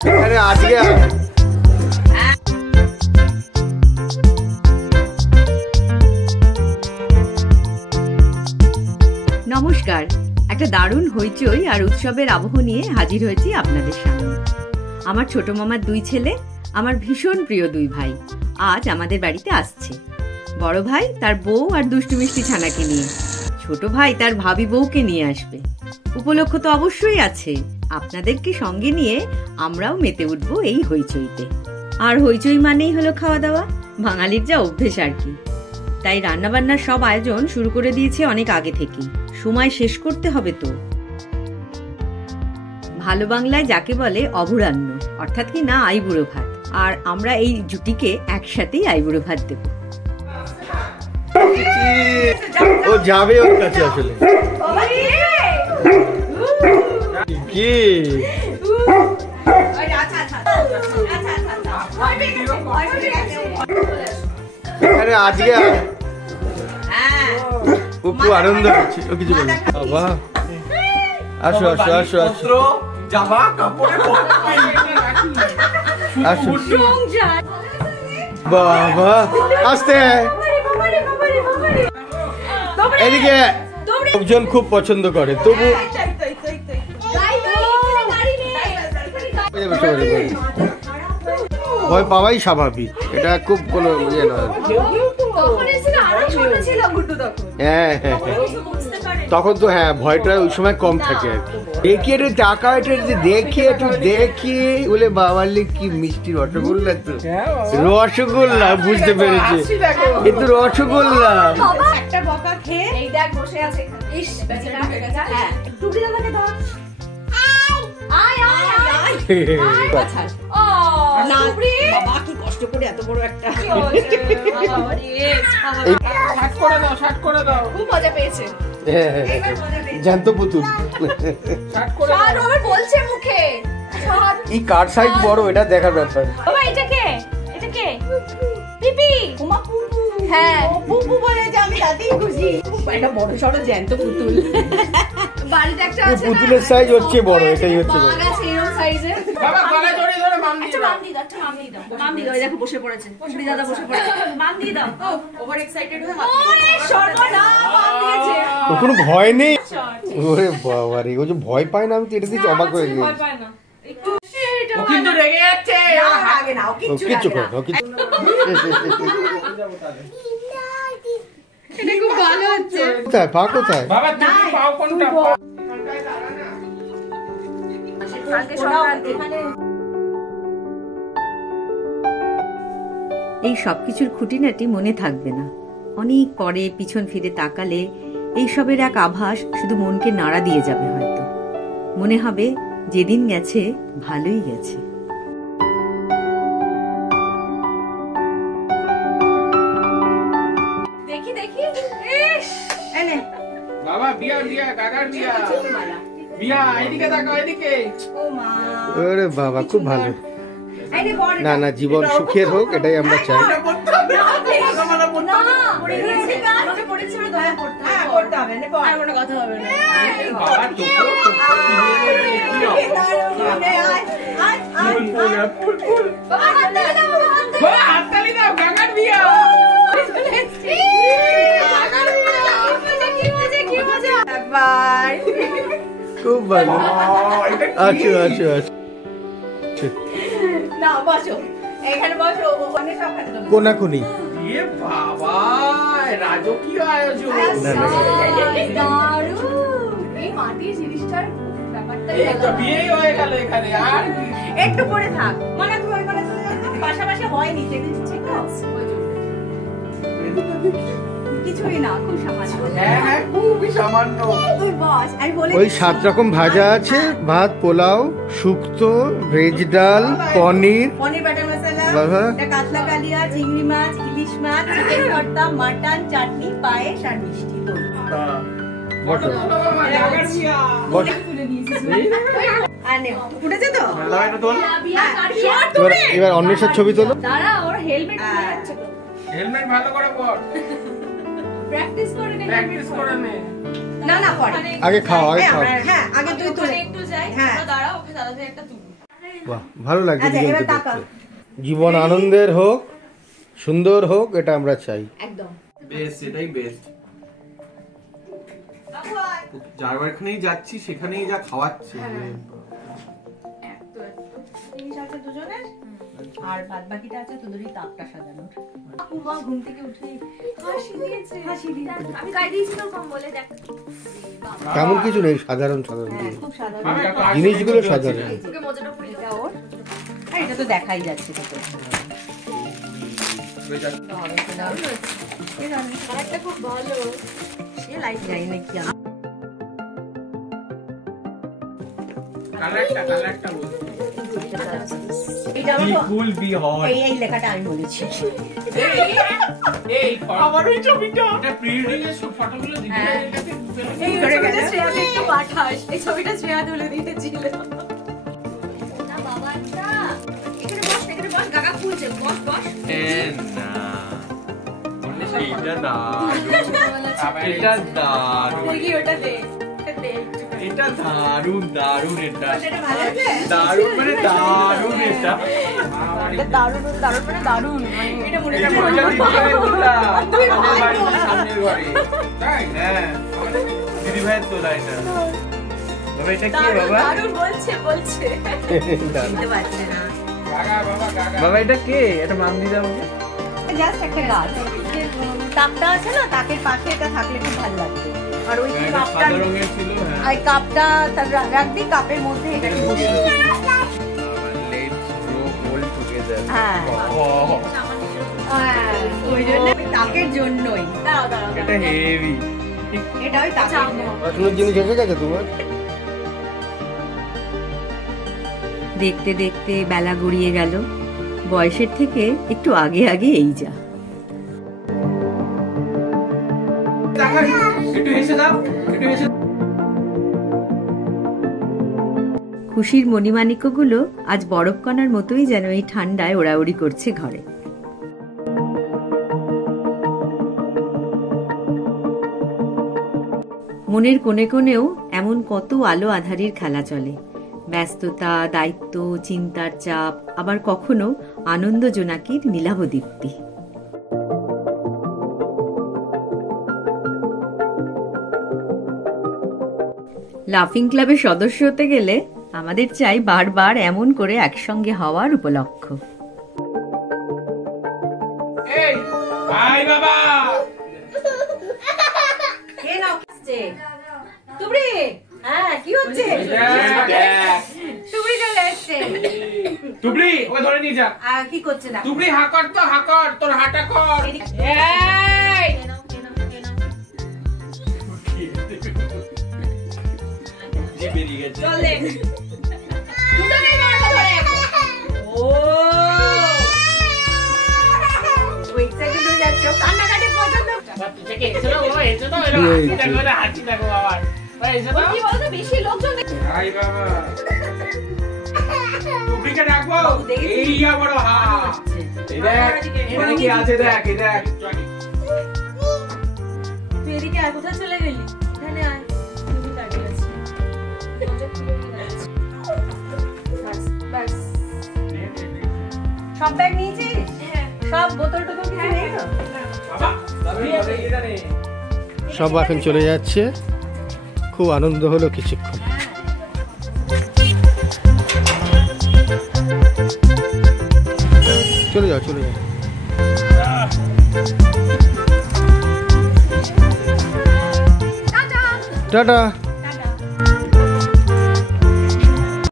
আজকে নমস্কার, একটা দারুণ হইচই আর উৎসবের আবহ নিয়ে হাজির হয়েছি আপনাদের সামনে। আমার ছোট মামার দুই ছেলে, আমার ভীষণ প্রিয় দুই ভাই আজ আমাদের বাড়িতে আসছে। বড় ভাই তার বউ আর দুষ্টু মিষ্টি ছানাকে নিয়ে, ছোট ভাই তার ভাবি বউকে নিয়ে আসবে। উপলক্ষ তো অবশ্যই আছে, আপনাদেরকে সঙ্গে নিয়ে আমরাও মেতে উঠবো এই হইচইতে। আর হইচই মানেই হলো খাওয়া দাওয়া, বাঙালির যা অভ্যেস আর কি। তাই রান্নাবান্নার সব আয়োজন শুরু করে দিয়েছে অনেক আগে থেকেই, সময় শেষ করতে হবে তো। ভালো বাংলায় যাকে বলে অভুরান্ন, অর্থাৎ কি না আইবুড়ো ভাত, আর আমরা এই জুটিকে একসাথেই আইবুড়ো ভাত দেব। ও যাবে ওর কাছে আসলে কি আরে আজকে ও খুব আনন্দ হচ্ছে, ও কিছু বলে বাবা আসো আসো আসো আসো জামা কাপড়ে আসো বাবা আসতে এদিকে লোকজন খুব পছন্দ করে, তবু ভয় পাওয়াই স্বাভাবিক, এটা খুব কোনো ইয়ে নয়। হ্যাঁ হ্যাঁ তখন তো হ্যাঁ ভয়টা ওই সময় কম থাকে আর কি। দেখি একটু টাকা দেখি বলে বাবালি কি মিষ্টি রসগোল্লা, তো রসগোল্লা বুঝতে পেরেছি, কিন্তু রসগোল্লা একটা বকা খেয়ে এই দেখ বসে আছে। ইস বেচারা হ্যাঁ টুকি দাদাকে ধর, আয় আয় আয় আচ্ছা ও না বাবা কি কষ্ট করে এত বড় একটা শার্ট করে দাও খুব মজা পেয়েছে। জানত পুতুল শার্ট ওভার বলছে মুখে এই কার সাইজ বড় এটা দেখার ব্যাপার। বাবা এটা কে পিপি ওমা পুপু, হ্যাঁ পুপু বলে যে আমি তাতেই খুশি। এটা বড় সরো জ্যান্ত পুতুল, বাড়িতে একটা আছে না পুতুলের সাইজ হচ্ছে বড়, এটাই হচ্ছে বড়। আছে এরকম সাইজে। বাবা গলা ধরে ধরে মাম দিয়ে দাও, মাম দিয়ে দাও। এই দেখো বসে পড়েছে, পুরি দাদা বসে পড়েছে, মাম দিয়ে দাও। ওভার এক্সাইটেড হয়ে হাত দিয়ে সর্বনা মাম দিয়েছে। ওর কোনো ভয় নেই, ওরে বাবা রে, ও যে ভয় পায় না, আমি তো এটা দিয়ে অবাক হয়ে গেছি। ভয় পায় না একটু, ও কিন্তু রেগে যাচ্ছে। আগে নাও কিচ্ছু করে না কিছু। এটা খুব ভালো হচ্ছে। কোথায় পা কোথায় বাবা তুমি পাও কোনটা? এই সবকিছুর খুঁটিনাটি মনে থাকবে না, অনেক পরে পিছন ফিরে তাকালে এইসবের এক আভাস শুধু মনকে নাড়া দিয়ে যাবে। হয়তো মনে হবে যেদিন গেছে ভালোই গেছে। দেখি দেখি ইস এনে বাবা বিয়া বিয়া দাদার বিয়া বিয়া এদিকে তাকাও এদিকে। ও মা ওরে বাবা খুব ভালো। আরে বড় না না জীবন সুখের হোক, এটাই আমরা চাই। না পড়ে গেছে কাজ আমাকে পড়েছে আমি দয়া করতে হ্যাঁ করতে হবে না আর কোনো কথা হবে না। বাবা তো হাততালি দাও কাকার বিয়া। খুব ভালো। আচ্ছা আচ্ছা আচ্ছা না বসো এখানে বসো, ওখানে সব খাতে দেবো কোনাকুনি। এ বাবা রাজকীয় আয়োজন। দারুণ এই মাটির জিনিসটার ব্যাপারটা এই তো বিয়ে হয়ে গেল এখানে, আর কি একটু পরে থাক মানে তোমার মানে পাশাপাশি হয়নি সেদিন ঠিক আছে কিছুই না খুব সামান্য। হ্যাঁ হ্যাঁ খুবই সামান্য। তুই বস আমি বলে ওই 7 রকম ভাজা আছে, ভাত, পোলাও, শুক্তো, ভেজ ডাল, পনির বাটার মশলা, বাবা। এটা কাতলা কালিয়া, চিংড়ি মাছ, ইলিশ মাছ, চিকেন ভর্তা, মাটন, চাটনি, পায়েস আর মিষ্টি দই। বসো কাকার বিয়া। বসো। আনে উঠেছে তো দাও এটা তোল। এবার অন্বেষার ছবি তোলো। দাঁড়া ওর হেলমেট খুলে যাচ্ছে তো হেলমেট ভালো করে পর, প্র্যাকটিস করে নে প্র্যাকটিস করে নে। না না পরে আগে খাও আগে খাও। হ্যাঁ আগে তুই তুলে একটু যাই হ্যাঁ দাঁড়া ওকে দাদা থেকে একটা তুলি। বাহ, ভালো লাগছে আচ্ছা, দুজনকে এবার তাকা। দেখতে। জীবন আনন্দের হোক, সুন্দর হোক, এটা আমরা চাই। একদম বেস্ট, এটাই বেস্ট। যার বাড়িখানেই যাচ্ছি সেখানেই যা খাওয়াচ্ছে। জিনিস আছে দুজনের, আর বাদ বাকিটা আছে তোদেরই তাপটা সাজানোর। মা ঘুম থেকে উঠে হাসি দিয়েছে। আমি গায়ে দিয়েছি তোর কম্বলে, দেখ তেমন কিছু নেই, সাধারণ সাধারণ হ্যাঁ, জিনিস। খুব সাধারণ। জিনিসগুলো সাধারণ। তোকে মোজাটা পরিয়ে এটা ওর, আর এটা তো দেখাই যাচ্ছে তোকে। একটা খুব ভালো, সে লাইট জানি না কি আমার। কালারটা বল। এটা আমার তো- কুল বি হট। এই লেখাটা আমি বলেছি। এই আমার ওই ছবিটা, এটা প্রি রিলিজ এর সব ফটোগুলো দিতে হ্যাঁ। এই করে ছবিটা গেছে। শ্রেয়াকে একটু পাঠাস, এই ছবিটা শ্রেয়া তুলে দিতেছিল। না বাবা, এখানে বস কাকা খুলছে, বস বস। না এটা দারুণ, এটা দারুণ, দেখি ওটা দে, এটা দারুণ দারুণ, এটা এটা ভালো আছে? দারুণ মানে দারুণ, এটা এটা দারুণ মানে দারুণ। এটা মনে এটা হয় মজা দিদি ভাই তোলা, তুই আমাদের ভাই বাড়ির তোলা। সামনের বাড়ি। তাই হ্যাঁ, দিদি ভাই তোলা এটা। বাবা এটা কি বাবা? দারুণ বলছে চিনতে পারছে না। বাবা এটা কে? এটা মামনি দাও। জাস্ট একটা গাছ। কাপটা আছে না, তাকের পাশে এটা থাকলে খুব ভালো লাগবে। আর ওই এটা কাপটা, সাদা রঙের ছিল, হ্যাঁ। আর কাপটা তার রাখবি, কাপের মধ্যে এটাকে বসিয়ে দিবি। Let's grow old together. হ্যাঁ। হ্যাঁ, ওই জন্য তাকের জন্যই। দাঁড়াও এটা হেভি। এটা ওই তাকের জন্য। পড়াশোনার জিনিস এসে গেছে তোমার? দেখতে দেখতে বেলা গড়িয়ে গেল, বয়সের থেকে একটু আগে আগে এই যা। একটু হেসে দাও, একটু হেসে। খুশির মণিমাণিক্যগুলো আজ বরফকণার মতোই যেন এই ঠান্ডায় ওড়াউড়ি করছে ঘরে। মনের কোণে কোণেও এমন কত আলো আঁধারির খেলা চলে। ব্যস্ততা, দায়িত্ব, চিন্তার চাপ, আবার কখনো আনন্দ জোনাকির নীলাভ দীপ্তি। লাফিং ক্লাবের সদস্য হতে গেলে আমাদের চাই বারবার এমন করে একসঙ্গে হওয়ার উপলক্ষ। এই হাই বাবা। কে নাও আসছে? তুবড়ি, হ্যাঁ কি হচ্ছে? দেখ তুমি চলে এসছে। টুবড়ি ওকে ধরে নিয়ে যা। কি করছে না? টুবড়ি হাকর তো হাকর, তোর হাঁটা কর। এই জি বেরিয়ে গেছে। চলে। দুটোকেই মারবো ধরে এখন। ও এক্সাইটেড হয়ে যাচ্ছে, ও কান্নাকাটি পর্যন্ত। থেকে এসে দাও, ও এসে দাও, এরকম হাসি দেখো না, হাসি দেখো বাবা। ভাই এসে দাও। কি বলতো, বেশি লোকজন হাই বাবা। টুবড়িকে ডাকবো। দেখেছিস? এই ইয়া বড় হা। এই দেখ, এখানে কি আছে দেখ, এই দেখ। তুই এদিকে আর কোথায় চলে গেলি? এখানে আয়, তুমি দাঁড়িয়ে আছিস। ব্যাস। সব ব্যাগ নিয়েছিস? সব বোতল টোতল কিছু নেই তো? বাবা, দাদা এই জানে। সব এখন চলে যাচ্ছে, খুব আনন্দ হলো কিছুক্ষণ। চলে যাও, চলে যাও। টাটা।